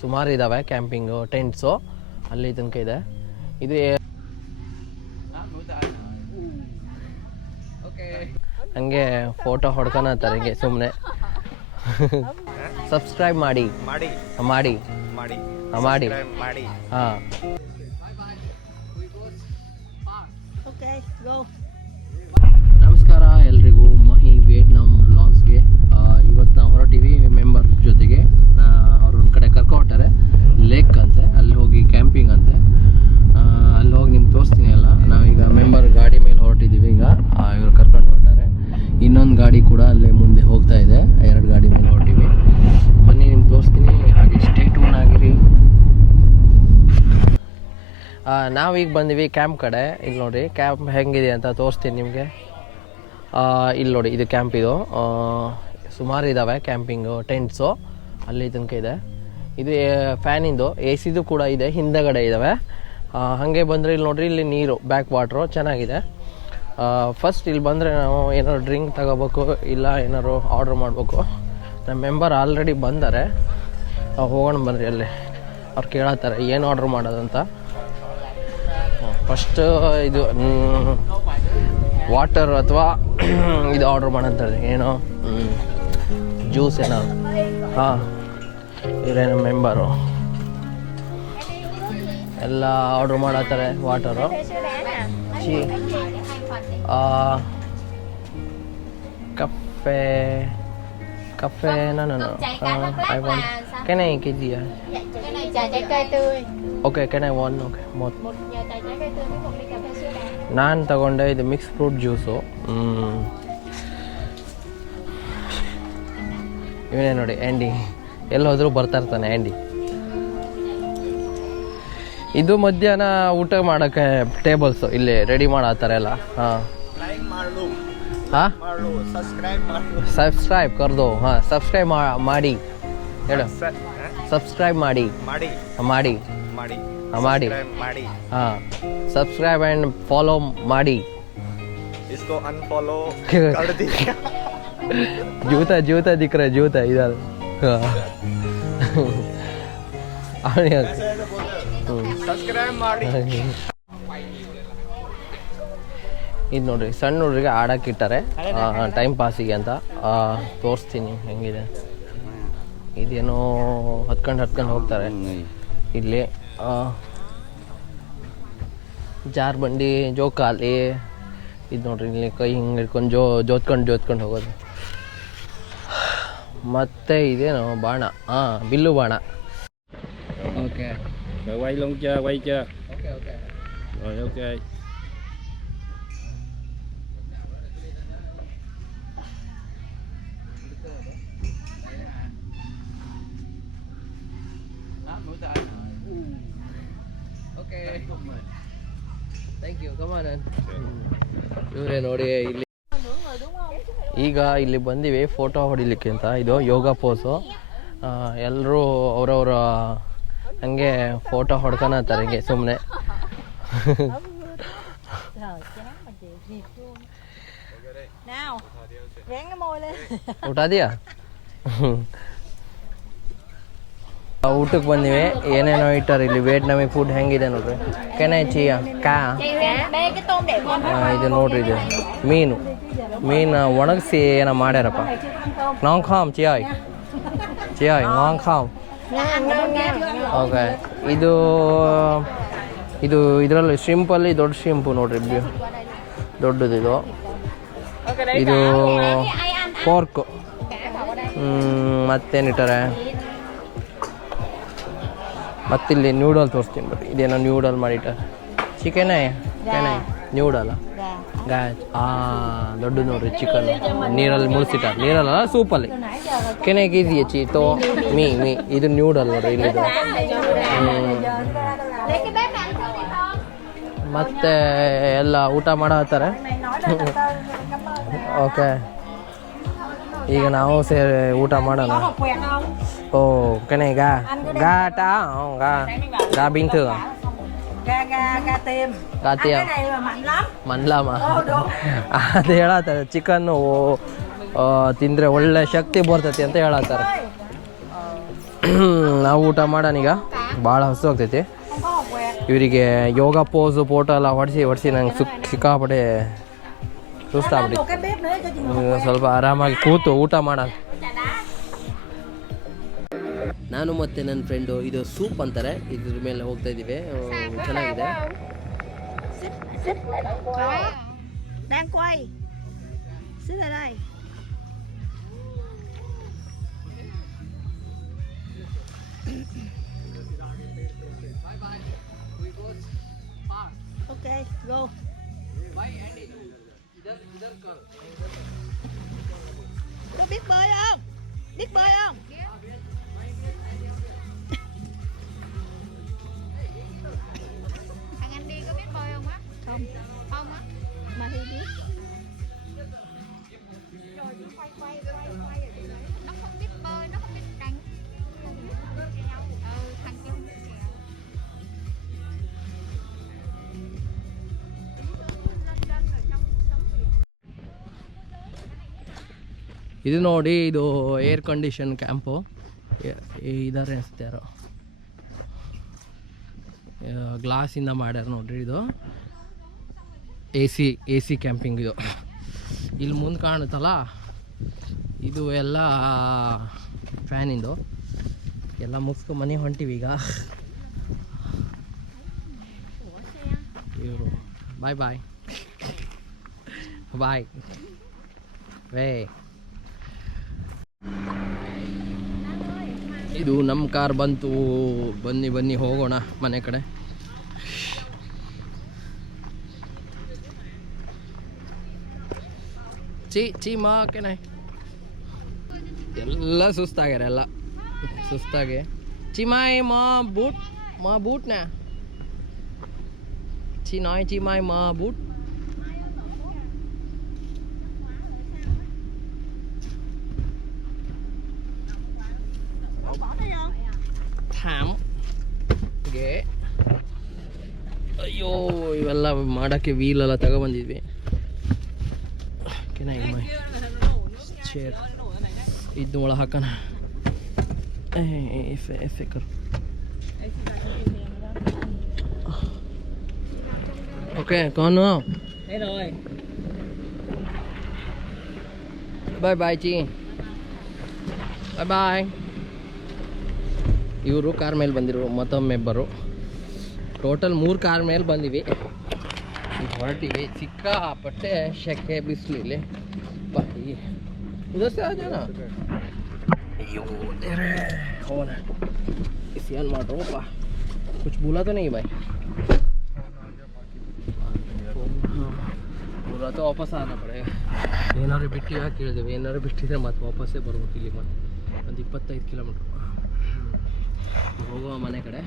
ಸುಮಾರು ಇದ್ದಾವೆ ಕ್ಯಾಂಪಿಂಗು ಟೆಂಟ್ಸು ಅಲ್ಲಿ ತನಕ ಇದೆ. ಇದು ಹಂಗೆ ಫೋಟೋ ಹೊಡ್ಕೊಳತ್ತಾರೆ ಹಿಂಗೆ ಸುಮ್ಮನೆ ಸಬ್ಸ್ಕ್ರೈಬ್ ಮಾಡಿ. ಮಾಡಿ. ಮಾಡಿ. ಮಾಡಿ. ಹಾ, ಮಾಡಿ. ಮಾಡಿ. ಹಾಂ. ನಮಸ್ಕಾರ ಎಲ್ರಿಗೂ. ಮಹಿ ವಿಯೆಟ್ನಾಮ್ ಬ್ಲಾಗ್ಸ್ಗೆ ಇವತ್ತು ನಾವು ಹೊರಟಿವಿ. ಮೆಂಬರ್ ಹೊಟ್ಟಾರೆ ಲೇಕ್ ಅಂತೆ, ಅಲ್ಲಿ ಹೋಗಿ ಕ್ಯಾಂಪಿಂಗ್ ಅಂತೆ. ಅಲ್ಲಿ ಹೋಗಿ ನಿಮ್ಗೆ ತೋರಿಸ್ತೀನಿ ಅಲ್ಲ ನಾವೀಗ ಮೆಂಬರ್ ಗಾಡಿ ಮೇಲೆ ಹೊರಟಿದ್ದೀವಿ ಈಗ. ಇವರು ಕರ್ಕೊಂಡು ಹೊರಟಾರೆ. ಇನ್ನೊಂದು ಗಾಡಿ ಕೂಡ ಅಲ್ಲೇ ಮುಂದೆ ಹೋಗ್ತಾ ಇದೆ. ಎರಡು ಗಾಡಿ ಮೇಲೆ ಹೊರಟಿವಿ. ಬನ್ನಿ ನಿಮ್ಗೆ ತೋರಿಸ್ತೀನಿ. ಹಾಗೆ ಸ್ಟೇ ಟೂನ್ ಆಗಿರಿ. ನಾವೀಗ ಬಂದಿವಿ ಕ್ಯಾಂಪ್ ಕಡೆ. ಇಲ್ಲಿ ನೋಡಿ ಕ್ಯಾಂಪ್ ಹೆಂಗಿದೆ ಅಂತ ತೋರಿಸ್ತೀನಿ ನಿಮಗೆ. ಇಲ್ಲಿ ನೋಡಿ, ಇದು ಕ್ಯಾಂಪ್ ಇದು. ಸುಮಾರು ಇದ್ದಾವೆ ಕ್ಯಾಂಪಿಂಗು ಟೆಂಟ್ಸು ಅಲ್ಲಿ ತನಕ ಇದೆ. ಇದು ಫ್ಯಾನಿಂದು ಎ ಸಿದು ಕೂಡ ಇದೆ, ಹಿಂದಗಡೆ ಇದ್ದಾವೆ ಹಾಗೆ ಬಂದರೆ ಇಲ್ಲಿ ನೋಡ್ರಿ, ಇಲ್ಲಿ ನೀರು ಬ್ಯಾಕ್ ವಾಟ್ರು ಚೆನ್ನಾಗಿದೆ. ಫಸ್ಟ್ ಇಲ್ಲಿ ಬಂದರೆ ನಾವು ಏನಾದ್ರು ಡ್ರಿಂಕ್ ತಗೋಬೇಕು, ಇಲ್ಲ ಏನಾದ್ರು ಆರ್ಡ್ರ್ ಮಾಡಬೇಕು. ನಮ್ಮ ಮೆಂಬರ್ ಆಲ್ರೆಡಿ ಬಂದಾರೆ. ಹೋಗೋಣ ಬಂದ್ರಿ ಅಲ್ಲಿ. ಅವ್ರು ಕೇಳತ್ತಾರೆ, ಏನು ಆರ್ಡ್ರ್ ಮಾಡೋದಂತ ಫಸ್ಟ್ ಇದು ವಾಟರ್ ಅಥವಾ ಇದು ಆರ್ಡ್ರ್ ಮಾಡಂತಾರೆ ಏನು? ಜ್ಯೂಸ್ ಏನಾದ್ರು ಹಾಂ. ಇವರೇ ನಮ್ಮ ಮೆಂಬರು? ಎಲ್ಲ ಆರ್ಡ್ರ್ ಮಾಡತ್ತಾರೆ ವಾಟರು ಚಿ. ಕಫೆ ಕಫೆ ನಾನು ಐ ವಾಂಟ್ ಕೆನೆ ಕೆ ಜಿ. ಓಕೆ ಕೆನೆ ವಾನ್ ಓಕೆ đá. ನಾನು ತಗೊಂಡೆ ಇದು ಮಿಕ್ಸ್ ಫ್ರೂಟ್ ಜ್ಯೂಸು ಇವನೇ ನೋಡಿ ಆ್ಯಂಡಿ ಎಲ್ಲೋದ್ರೂ ಬರ್ತಾ ಇರ್ತಾನೆ ಆ್ಯಂಡಿ ಇದು ಮಧ್ಯಾಹ್ನ ಊಟ ಮಾಡೋಕ್ಕೆ ಟೇಬಲ್ಸು ಇಲ್ಲಿ ರೆಡಿ ಮಾಡೋ ಆ ಥರ ಎಲ್ಲ ಹಾಂ. ಹಾಂ? ಸಬ್ಸ್ಕ್ರೈಬ್ ಕರೆದು ಹಾಂ ಸಬ್ಸ್ಕ್ರೈಬ್ ಮಾಡಿ. ಹೇಳು. ಸಬ್ಸ್ಕ್ರೈಬ್ ಮಾಡಿ. ಮಾಡಿ. ಮಾಡಿ. ಮಾಡಿ. ಮಾಡಿ. ಹಾಂ. ಸಬ್ಸ್ಕ್ರೈಬ್ ಆ್ಯಂಡ್ ಫಾಲೋ ಮಾಡಿ. ಜೂತ ಜೂತ ದಿಕ್ಕರೆ ಜೂತ ಇದಾದ. ಇದು ನೋಡ್ರಿ ಸಣ್ಣ ಹುಡುಗರಿಗೆ ಆಡಕ್ಕೆ ಇಟ್ಟಾರೆ. ಟೈಮ್ ಪಾಸಿಗೆ ಅಂತ. ತೋರಿಸ್ತೀನಿ ಹೆಂಗಿದೆ? ಇದೇನೋ ಹತ್ಕೊಂಡು ಹತ್ಕೊಂಡು ಹೋಗ್ತಾರೆ. ಇಲ್ಲಿ ಆ, ಜಾರ್ ಬಂಡಿ ಜೋಕಾಲಿ. ಇದು ನೋಡ್ರಿ ಇಲ್ಲಿ ಕೈ ಹಿಂಗೆ ಹಿಡ್ಕೊಂಡು ಜೋ ಜೋತ್ಕೊಂಡು ಜೋತ್ಕೊಂಡು ಹೋಗೋದು. ಮತ್ತೆ ಇದೇನು ಬಾಣ. ಹಾಂ ಬಿಲ್ಲು ಬಾಣ. Okay. Rồi quay luôn chưa? Quay chưa? Okay. Okay. Rồi ok. Okay thank you come on ಇವರೇ ನೋಡಿ ಇಲ್ಲಿ. ಈಗ ಇಲ್ಲಿ ಬಂದಿವಿ ಫೋಟೋ ಹೊಡಿಲಿಕ್ಕೆ ಅಂತ. ಇದು ಯೋಗ ಪೋಸು. ಎಲ್ಲರೂ ಅವರವರ ಹಂಗೆ ಫೋಟೋ ಹೊಡ್ಕೊಳತ್ತಾರೆ ಹಿಂಗೆ ಸುಮ್ಮನೆ ಊಟ chán ಊಟಕ್ಕೆ ಬಂದಿವಿ. ಏನೇನೋ ಇಟ್ಟಾರ ಇಲ್ಲಿ. ವಿಯೆಟ್ನಾಮಿ ಫುಡ್ ಹೆಂಗಿದೆ ನೋಡ್ರಿ? ಕೆನೆ ಚಿಯಾ ಕಾ? ಇದು ನೋಡ್ರಿ ಇದು. ಮೀನು. ಮೀನು ಒಣಗಿಸಿ ಏನೋ ಮಾಡ್ಯಾರಪ್ಪ. ನಾಂಗ್ ಖಾಮ್ ಚಿಯಾಯ್ ಚಿಯಾಯ್ ನಾಂಗ್ ಖಾಮ್. ಓಕೆ ಇದು ಇದು ಇದರಲ್ಲಿ ಶಿಂಪಲ್ಲಿ ದೊಡ್ಡ ಶಿಂಪು ನೋಡ್ರಿ ದೊಡ್ಡದು ಇದು. ಇದು ಪೋರ್ಕ್ ಮತ್ತೇನಿಟ್ಟಾರೆ? ಮತ್ತಿಲ್ಲಿ ನ್ಯೂಡಲ್ ತೋರಿಸ್ತೀನಿ ಬರ್ರಿ ಇದೇನೋ ನ್ಯೂಡಲ್ ಮಾಡಿಟ್ಟಾರೆ ಚಿಕನೇ ಕೆನೆ ನ್ಯೂಡಲ್ಲ ಆ? ದೊಡ್ಡ ನೋಡ್ರಿ ಚಿಕನ್ ನೀರಲ್ಲಿ ಮುಳ್ಸಿಟ್ಟಾರೆ ನೀರಲ್ಲ ಸೂಪಲ್ಲಿ. ಕೆನೆಗೆ ಇದೆಯಾ ಚಿ ತೋ. ಮೀ ಮೀ. ಇದು ನ್ಯೂಡಲ್ ನೋಡ್ರಿ ಇಲ್ಲಿ. ಮತ್ತೆ ಎಲ್ಲ ಊಟ ಮಾಡತ್ತಾರೆ ಓಕೆ ಈಗ ನಾವು ಸೇರಿ ಊಟ ಮಾಡೋಣ? ಓ ಕಣೆ ಗಾ ಗಾ ಟಾ ಗಾ mạnh lắm. ಮನ್ಲಾಮ ಅದು ಹೇಳತ್ತಾರೆ ಚಿಕನ್ನು ತಿಂದರೆ ಒಳ್ಳೆ ಶಕ್ತಿ ಬರ್ತೈತಿ ಅಂತ ಹೇಳತ್ತಾರೆ ನಾವು ಊಟ ಮಾಡೋಣ ಈಗ. ಭಾಳ ಹಸು ಆಗ್ತೈತಿ ಇವರಿಗೆ ಯೋಗ ಪೋಸು ಫೋಟೋ ಎಲ್ಲ ಹೊಡೆಸಿ ಹೊಡೆಸಿ ನಂಗೆ ಸುಕ್ ಸಿಕ್ಕಾಪಟ್ಟೆ ಸುಸ್ತಾಗ್ಬಿಟ್ಟು ಸ್ವಲ್ಪ ಆರಾಮಾಗಿ ಕೂತು ಊಟ ಮಾಡೋಣ ನಾನು ಮತ್ತು ನನ್ನ ಫ್ರೆಂಡು ಇದು ಸೂಪ್ ಅಂತಾರೆ. ಇದ್ರ ಮೇಲೆ ಹೋಗ್ತಾ ಇದ್ದೀವಿ. ಆ, ಚೆನ್ನಾಗಿದೆ. Okay, go. Why end ra Tôi có biết bơi không? Biết bơi không? ಇದು ನೋಡಿ, ಇದು ಏರ್ ಕಂಡೀಷನ್ ಕ್ಯಾಂಪು ಇದಾರೆ ಅನಿಸುತ್ತೆ ಯಾರು. ಗ್ಲಾಸಿಂದ ಮಾಡ್ಯಾರ ನೋಡ್ರಿ ಇದು. A C A C camping ಇದು. ಇಲ್ಲಿ ಮುಂದೆ ಕಾಣುತ್ತಲ್ಲ? ಇದು ಎಲ್ಲ ಫ್ಯಾನಿಂದು ಎಲ್ಲ ಮುಗಿಸ್ಕೊ ಮನೆ ಹೊಂಟಿವಿ ಈಗ. ಇವರು. ಬಾಯ್ ಬಾಯ್ ಬಾಯ್ ವೇ ಇದು ನಮ್ಮ ಕಾರ್ ಬಂತು. ಬನ್ನಿ ಬನ್ನಿ, ಹೋಗೋಣ ಮನೆ ಕಡೆ. ಚೀ ಚೀ, ಮಾ ಕೆನೆ ಎಲ್ಲ ಸುಸ್ತಾಗ್ಯಾರ, ಎಲ್ಲ. ಸುಸ್ತಾಗೆ. ಚಿಮಾಯ್ ಮಾ ಬೂಟ್ ಮಾ, ಬೂಟ್ ನಾ ಚಿ, ನಾಯ್, ಚಿ ಮಾಯ್ ಮಾ, ಬೂಟ್. ಅಯ್ಯೋ, ಇವೆಲ್ಲ ಮಾಡೋಕ್ಕೆ ವೀಲ್ ಎಲ್ಲ ತಗೊಬಂದಿದ್ವಿ. ಚೇರ್ ಇದ್ದು ಒಳಗೆ ಹಾಕೋಣ. ಓಕೆ ಕಾನು ಬಾಯ್ ಬಾಯ್ ಚಿ ಬಾಯ್ ಬಾಯ್ ಇವರು ಕಾರ್ ಮೇಲೆ ಬಂದಿರು ಮತ್ತೊಮ್ಮೆ ಮೆಂಬರು टोटल मूर् कार मेल बंदी हटी चिखापटे शके बिस्ल कुछ बोला तो नहीं, भाई। बोला तो वापस आना पड़ेगा। ऐन बिटी केदेवे ऐन बिटे मत वापस बरबी मत। तो इपत किलोमीटर हम मन कड़े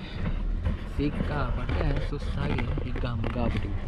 ಸಿಕ್ಕಾಪಟ್ಟೆ ಸುಸ್ತಾಗಿ ಹಿಗ್ಗ ಮುಗ್ಗ ಆಗ್ಬಿಟ್ಟಿವಿ